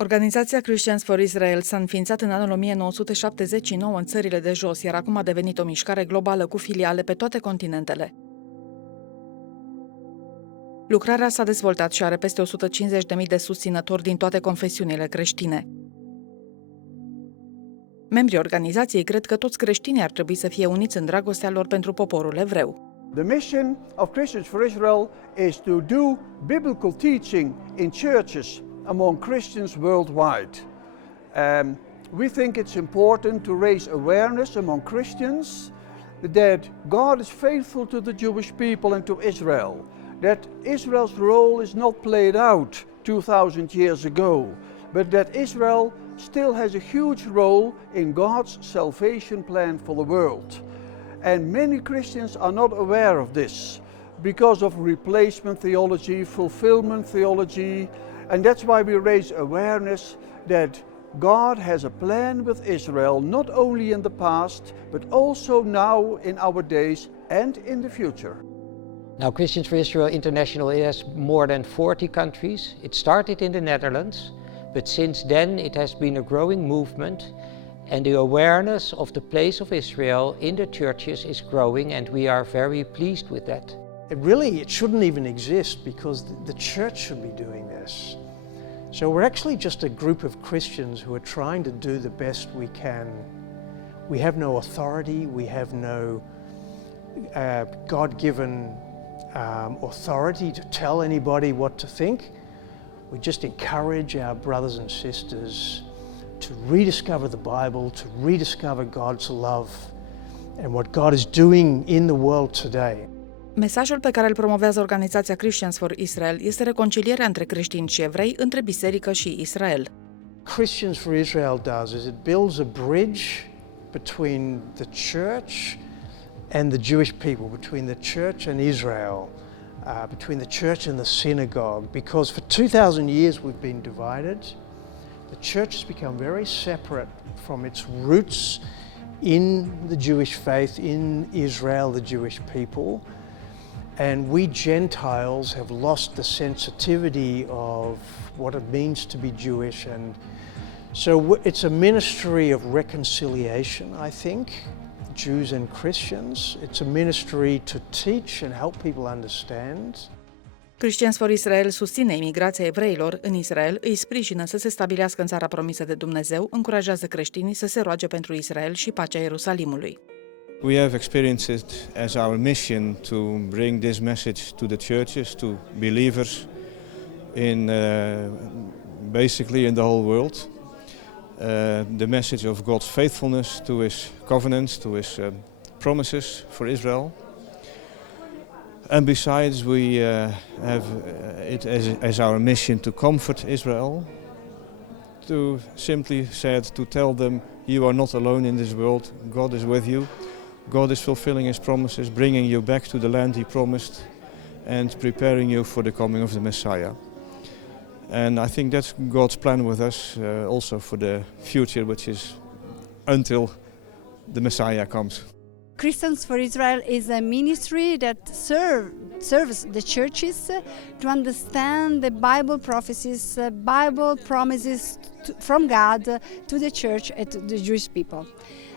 Organizația Christians for Israel s-a înființat în anul 1979 în țările de jos, iar acum a devenit o mișcare globală cu filiale pe toate continentele. Lucrarea s-a dezvoltat și are peste 150.000 de susținători din toate confesiunile creștine. Membrii organizației cred că toți creștinii ar trebui să fie uniți în dragostea lor pentru poporul evreu. The mission of Christians for Israel is to do biblical teaching in churches among Christians worldwide. We think it's important to raise awareness among Christians that God is faithful to the Jewish people and to Israel, that Israel's role is not played out 2,000 years ago, but that Israel still has a huge role in God's salvation plan for the world. And many Christians are not aware of this because of replacement theology, fulfillment theology, and that's why we raise awareness that God has a plan with Israel, not only in the past, but also now in our days and in the future. Now, Christians for Israel International has more than 40 countries. It started in the Netherlands, but since then it has been a growing movement, and the awareness of the place of Israel in the churches is growing, and we are very pleased with that. It shouldn't even exist because the church should be doing this. So we're actually just a group of Christians who are trying to do the best we can. We have no authority, we have no God-given authority to tell anybody what to think. We just encourage our brothers and sisters to rediscover the Bible, to rediscover God's love and what God is doing in the world today. Mesajul pe care îl promovează organizația Christians for Israel este reconcilierea între creștini și evrei, între biserică și Israel. Christians for Israel does is it builds a bridge between the church and the Jewish people, between the church and Israel, between the church and the synagogue, because for 2,000 years we've been divided. The church has become very separate from its roots in the Jewish faith, in Israel, the Jewish people. And we Gentiles have lost the sensitivity of what it means to be Jewish. And so it's a ministry of reconciliation, I think, Jews and Christians. It's a ministry to teach and help people understand. Christians for Israel susține imigrația evreilor în Israel, îi sprijină să se stabilească în țara promisă de Dumnezeu, încurajează creștinii să se roage pentru Israel și pacea Ierusalimului. We have experienced it as our mission to bring this message to the churches, to believers in basically in the whole world. The message of God's faithfulness to His covenants, to His promises for Israel. And besides, we have it as our mission to comfort Israel, to simply to tell them, you are not alone in this world, God is with you. God is fulfilling His promises, bringing you back to the land He promised and preparing you for the coming of the Messiah. And I think that's God's plan with us also for the future, which is until the Messiah comes. Christians for Israel is a ministry that serves the churches to understand the Bible prophecies, Bible promises from God to the church and to the Jewish people.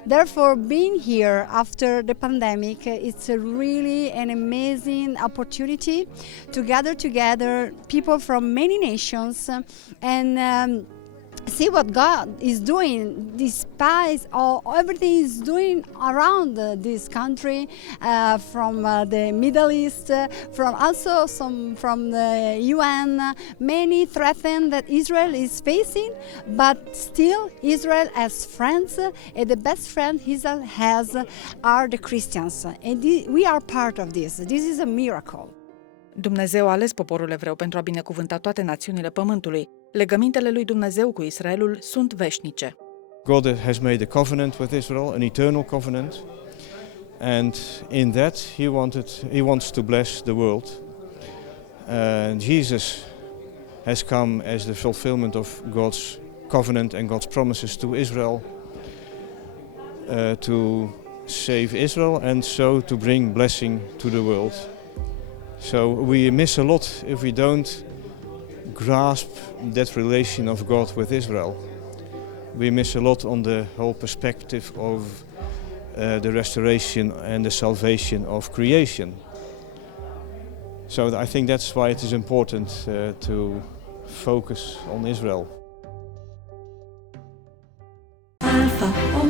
Therefore, being here after the pandemic, it's really an amazing opportunity to gather together people from many nations and see what God is doing despite everything is doing around this country, from the Middle East, from the UN. Many threaten that Israel is facing, but still Israel has friends, and the best friend Israel has are the Christians, and we are part of this. This is a miracle. Dumnezeu a ales poporul evreu pentru a binecuvânta toate națiunile pământului. Legămintele lui Dumnezeu cu Israelul sunt veșnice. God has made a covenant with Israel, an eternal covenant, and in that He wants to bless the world. Jesus has come as the fulfillment of God's covenant and God's promises to Israel, to save Israel and so to bring blessing to the world. So we miss a lot if we don't grasp that relation of God with Israel. We miss a lot on the whole perspective of the restoration and the salvation of creation. So I think that's why it is important to focus on Israel. Alpha